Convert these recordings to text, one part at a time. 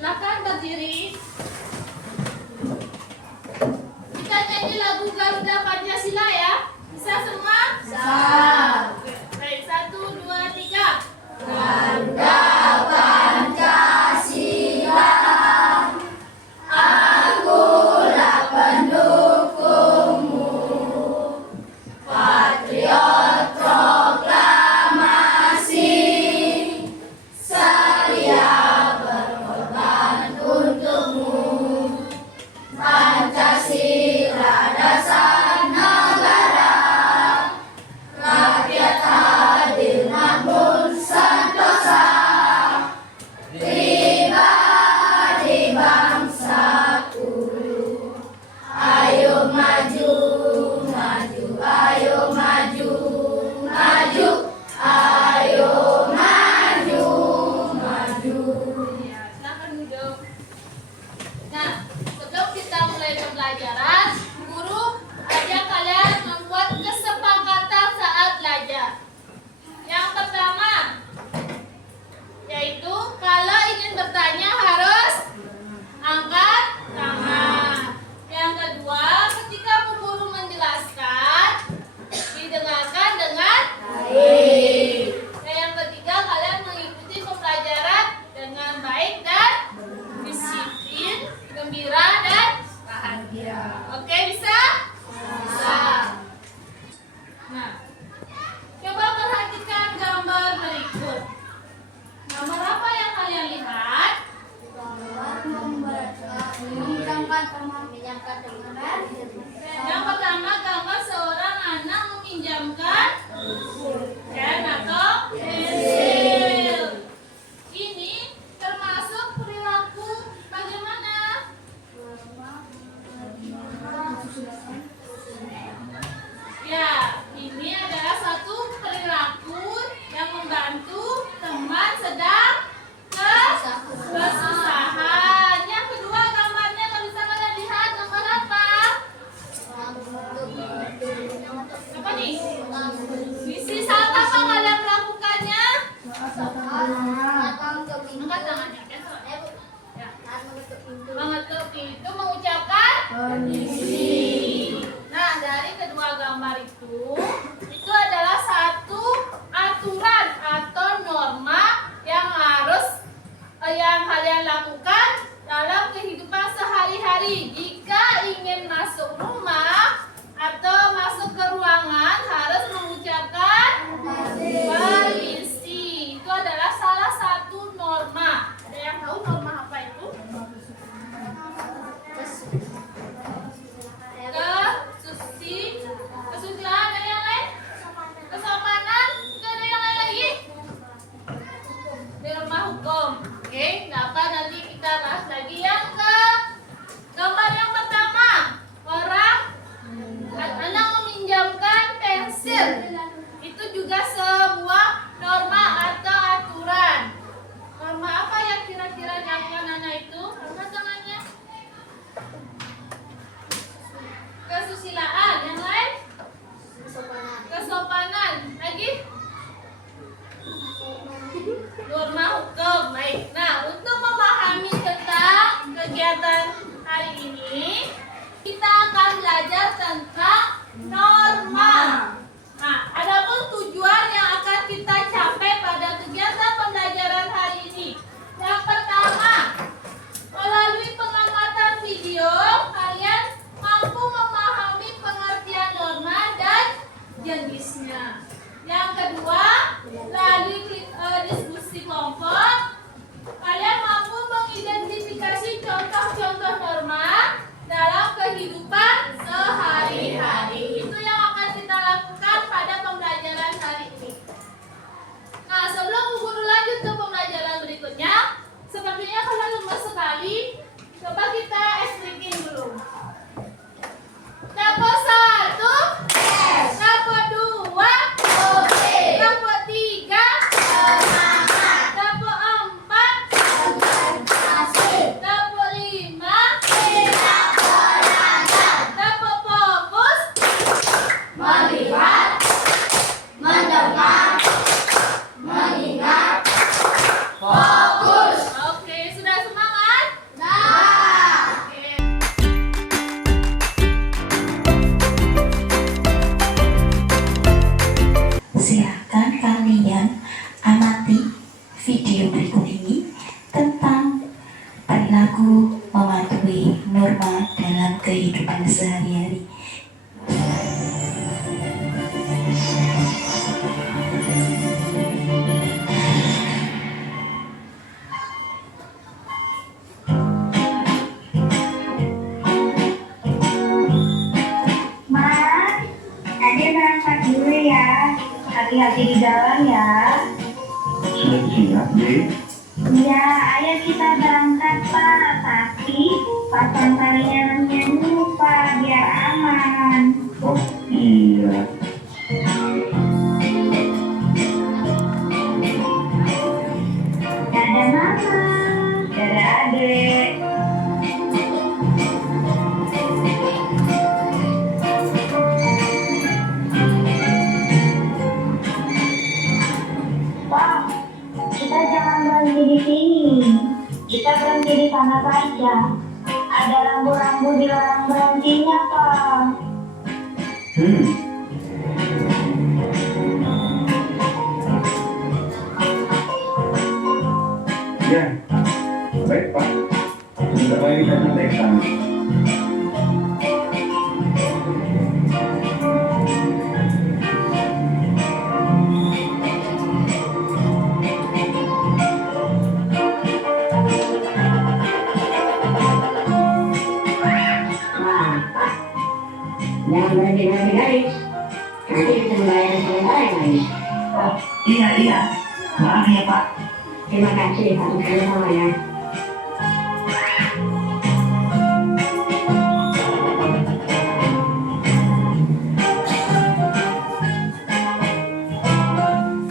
Silakan berdiri. Kita nyanyi lagu Garuda Pancasila ya. Bisa semua? Bisa. Oke. Baik, 1, 2, 3. Garuda Pancasila, akulah pendukungmu, patriot proklamasi, setia berkorban untukmu. Pancasila dasar negara, rakyat adil makmur sentosa, pribadi bangsaku. Ayo maju, maju, ayo maju, maju, ayo maju, maju. Ya, silakan duduk. Nah, sebelum kita mulai pembelajaran, guru ajak kalian membuat kesepakatan saat belajar. Yang pertama, yaitu kalau ingin bertanya harus angkat tangan. Yang kedua, ketika Bu Guru menjelaskan, didengarkan dengan baik. Dan yang ketiga, kalian mengikuti pembelajaran dengan baik dan disiplin, gembira dan bahagia. Oke, bisa? Bisa. Nah, coba perhatikan gambar berikut. Gambar apa yang kalian lihat? Yang pertama, gambar seorang anak meminjamkan pen atau pensil. Ini termasuk perilaku bagaimana? Ya, ini adalah satu perilaku yang membantu teman sedang kesusahan. Yang kedua, gambarnya kalau bisa kalian lihat gambar apa? Apa nih? Visi saat apa kalian melakukannya? Angkat tangannya. Ya. Mengetuk itu mengucapkan permisi. Nah, dari kedua gambar itu adalah satu aturan atau norma yang harus yang kalian lakukan dalam kehidupan sehari-hari. Jika ingin masuk rumah atau masuk ke ruangan harus mengucapkan permisi. Itu adalah salah satu norma. Ada yang tahu norma apa itu? Kesusilaan, ada yang lain? Kesopanan, itu ada yang lain lagi? Norma hukum. Oke, nggak apa, nanti kita bahas lagi yang ke gambar yang pertama. Anak meminjamkan pensil. Itu juga sebuah norma atau aturan. Norma apa yang kira-kira dilakukan anak itu? Angkat tangannya. Kesusilaan. Yang lain? Kesopanan. Lagi? Norma hukum. Baik. Nah, untuk memahami tentang kegiatan hari ini, kita akan belajar tentang norma. Nah, adapun tujuan yang akan kita capai pada kegiatan pembelajaran hari ini. Yang pertama, melalui pengamatan video, kalian mampu memahami pengertian norma dan jenisnya. Yang kedua, melalui diskusi kelompok, kalian mampu mengidentifikasi contoh-contoh norma dalam kehidupan sehari-hari. Itu yang sekalian, amati video berikut ini tentang perilaku mematuhi norma dalam kehidupan sehari-hari. Hati-hati di jalan ya. Sudah siap, Dek? Iya, ayo kita berangkat Pak. Tapi pasang talinya jangan lupa biar aman. Oh iya. Dadah mama, dadah adek. Pak, kita jangan berhenti di sini. Kita berhenti di sana saja. Ada rambu-rambu dilarang berhentinya, Pak. Ya, baik Pak. Sebentar lagi saya sampai ke sana. Jangan berhenti guys, nanti bisa membayar sementara lagi. Oh, iya. Maaf ya, Pak. Terima kasih atas sama ya.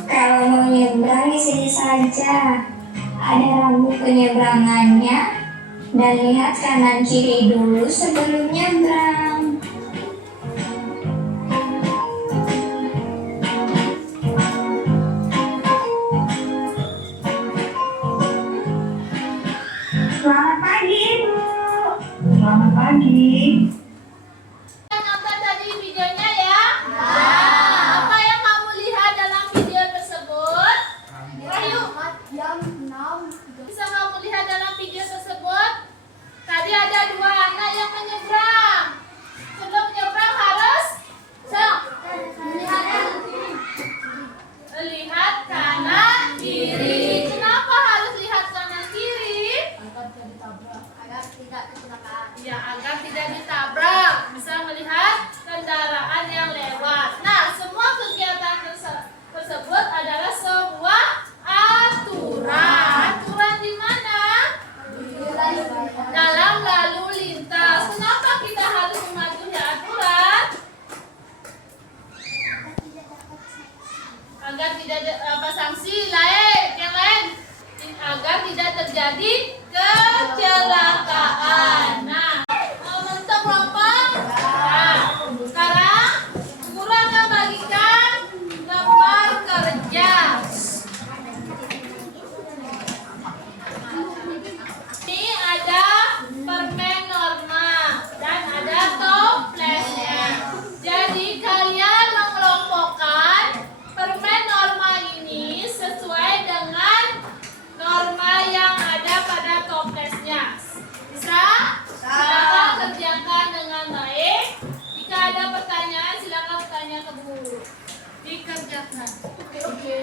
Kalau mau nyebrang di sini saja. Ada rambu penyeberangannya dan lihat kanan kiri dulu sebelum nyebrang. Selamat pagi, Ibu. Selamat pagi. Nonton tadi videonya ya? Apa yang kamu lihat dalam video tersebut? Ayo. Bisa kamu lihat dalam video tersebut? Tadi ada dua anak yang menyeberang. Sebelum menyeberang harus lihat kanan kiri. Kenapa harus lihat kanan kiri? Ya, agar tidak ditabrak. Bisa melihat kendaraan yang lewat. Nah, semua kegiatan tersebut adalah sebuah aturan. Aturan di mana? Dalam lalu lintas. Kenapa kita harus mematuhi aturan? Agar tidak ada sanksi lain, yang lain. Agar tidak terjadi kecelakaan. Nah, mentok lompat. Nah, sekarang guru akan bagikan lembar kerja. Ini ada permen norma dan ada toplesnya. Jadi kalian mengelompokkan permen norma ini sesuai dengan norma yang ada pada toplesnya. Bisa? Silakan kerjakan dengan baik. Jika ada pertanyaan, silakan bertanya ke guru. Dikerjakan. Oke.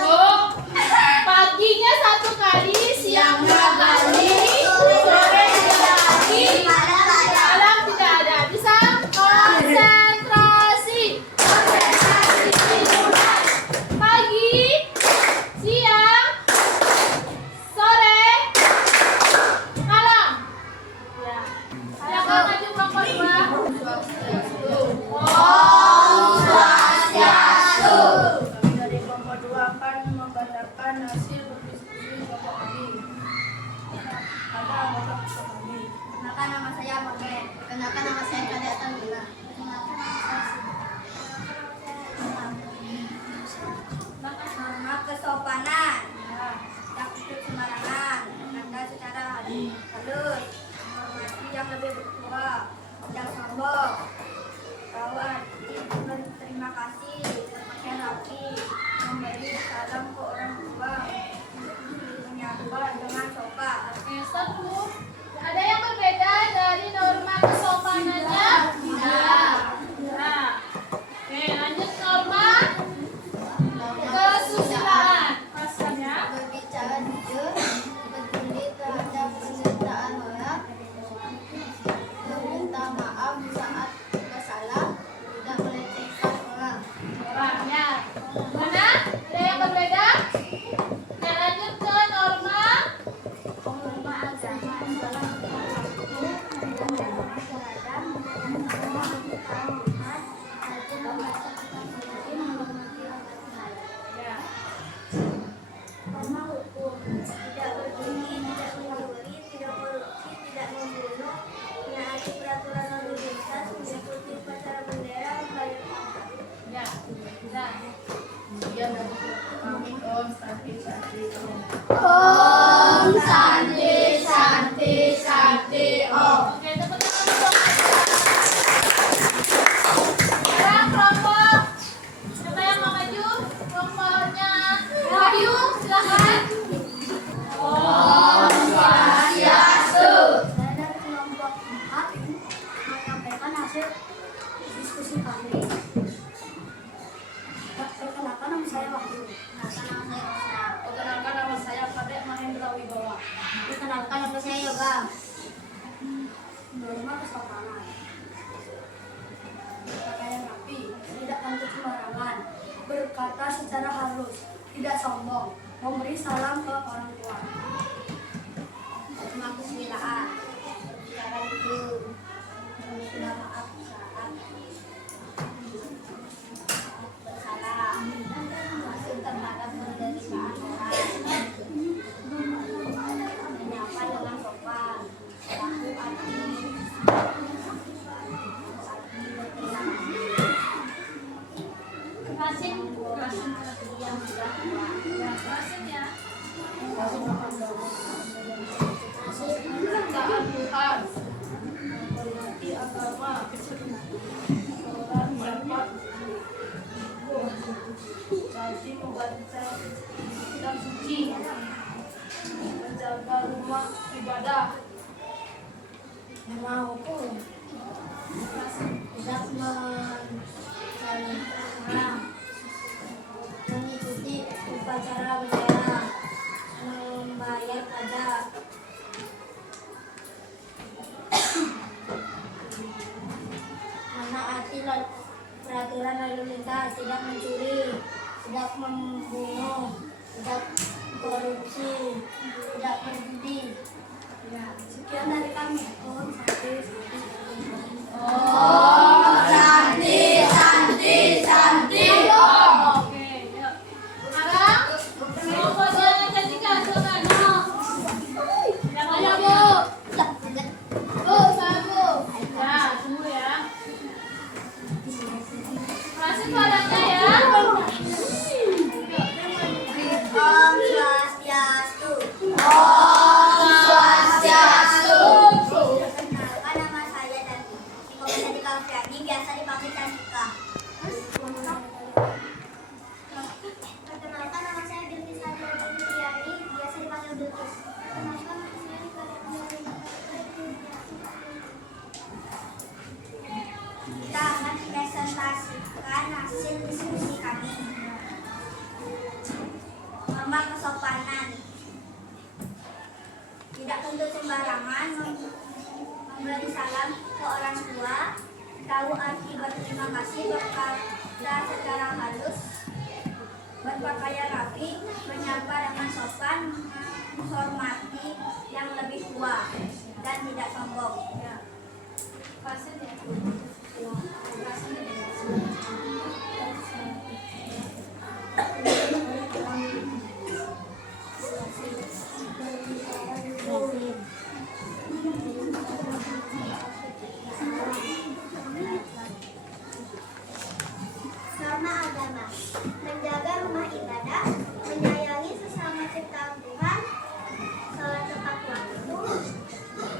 Oh, paginya 1 kali, siangnya kali, sore 3 kali, malam tidak ada. Bisa konsentrasi. Pagi, siang, sore, malam. Ya. Silakan maju kelompok 2. Kami dari kelompok 2 akan membacakan hasil diskusi kelompok kami. Ada anggota kelompok kami. Kenalkan nama saya Pakai. Kenalkan nama saya Kadek Tanggula. Kenalkan nama saya Norma kesopanan. Tak ikut sembarangan. Berkata secara halus. Menghormati yang lebih bertua. Tidak sombong. Tahu arti berterima kasih. Berpakaian rapi. Memberi salam ke orang tua. Menyapa dengan sopan. Oke, stop dulu. Ada yang berbeda dari norma kesopanannya? Tidak. Nah, oke, lanjut norma kesusilaan. Pasang ya. Berbicara jujur, peduli terhadap penderitaan orang, meminta maaf saat bersalah, tidak melecehkan orang. Orangnya. Mana? Ada yang berbeda? Oke, lanjut ke norma Norma agama adalah norma hukum, tidak berzina, tidak mencuri, tidak korupsi, tidak membunuh, menaati peraturan lalu lintas, mengikuti upacara bendera, membayar pangkat. ya. Nah, Sekian dari kami. Om Santi Santi Om. Om Santi Santi Santi Om. oke, teman-teman duduk. Sekarang kelompok siapa yang mau maju? Kelompoknya Wahyu, silakan. Saya dari kelompok 4 menyampaikan hasil diskusi kami. Perkenalkan nama saya Wahyu. Perkenalkan nama saya Kadek Mahendra Wibawa. Perkenalkan nama saya Yoga. Norma kesopanan. Berpakaian rapi, tidak kentut sembarangan, berkata secara halus, tidak sombong, memberi salam ke orang tua. Norma kesusilaan. Berbicara jujur, meminta maaf saat bersalah, masuk terhadap penderitaan orang, menyapa dengan sopan, laku hati, Masing yang sudah tua. masing ya. Taat Tuhan, menghormati agama, orang dapat rajin membaca kitab suci, menjaga rumah ibadah. Norma hukum tidak menjalankan orang, mengikuti upacara bendera, membayar pajak, menaati peraturan lalu lintas, tidak mencuri, tidak membunuh, tidak korupsi, tidak berjudi. Ya, sekian dari kami. Om Santi Santi Oke, yuk. Sekarang kelompoknya Jessica, silakan. Namanya Bu. Bu, satu. Ya, tunggu ya. Masih suaranya ya. Om Swastiastu. Perkenalkan nama saya dan norma kesopanan. Tidak kentut sembarangan memberi salam ke orang tua, tahu arti berterima kasih, berkata secara halus, berpakaian rapi, menyapa dengan sopan, menghormati yang lebih tua, dan tidak sombong. Norma agama: menjaga rumah ibadah, menyayangi sesama ciptaan Tuhan, sholat tepat waktu,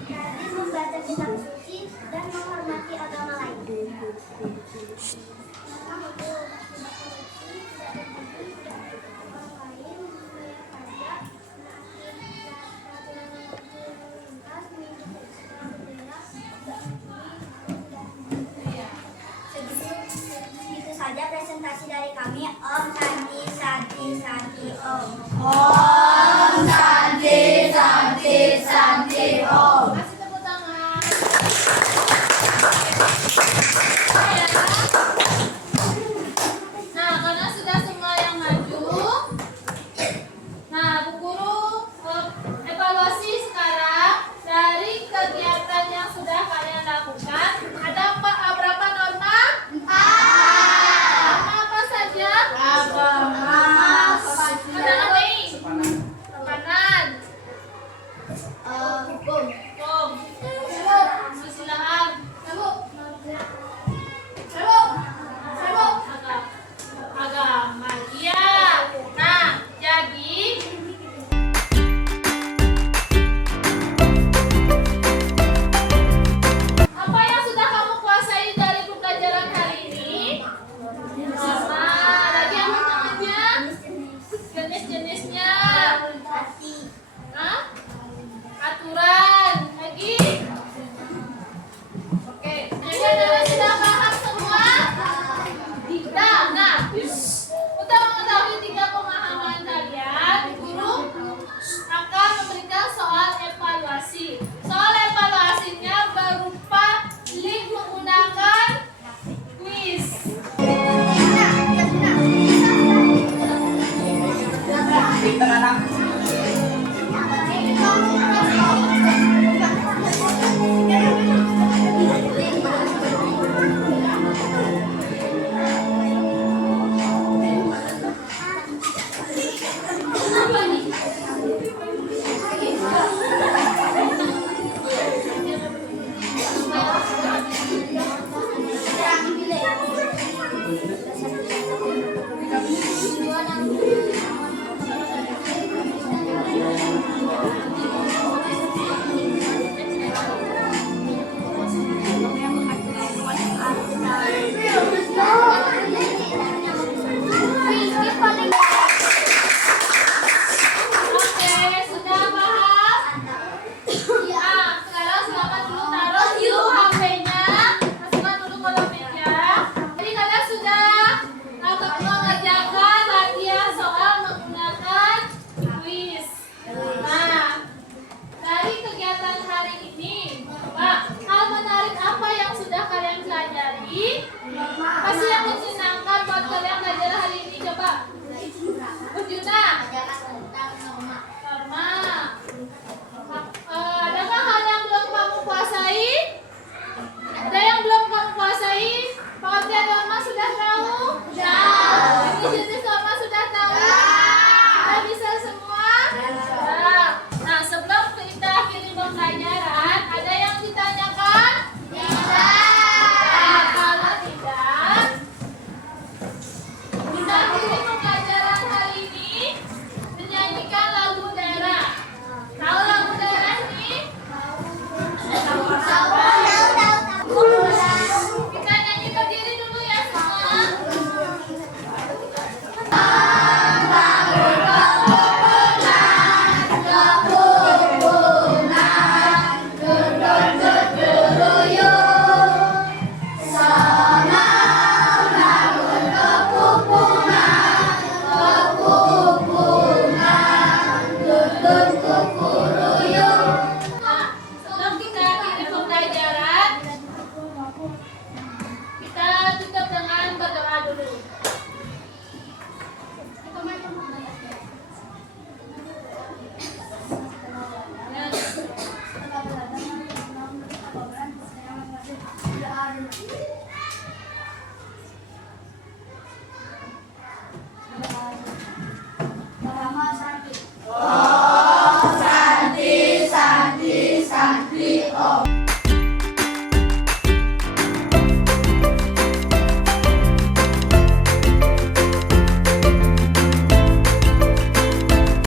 rajin membaca kitab suci, dan menghormati agama lain. Segitu saja presentasi dari kami. Om Santi Santi Santi Om. Om Santi Santi Santi Om. Kasih tepuk tangan. Nah, karena sudah semua yang maju, nah Bu Guru evaluasi sekarang dari kegiatan yang sudah kalian lakukan. Ada berapa norma? 4. Norma apa saja? Agama. Ada apa nih? Sepanan. Hukum. Hukum. Kesusilaan. Agama. Iya. Nah, jadi apa yang sudah kamu kuasai dari pembelajaran hari ini? Norma. Lagi apa namanya? Jenis-jenisnya. Hah? Aturan. Lagi? Oke. Jadi kalian sudah paham semua? Tidak. Nah, untuk mengetahui 3 pemahaman kalian, guru akan memberikan soal evaluasi. Soal evaluasinya berupa link menggunakan quiz. Pintar anak.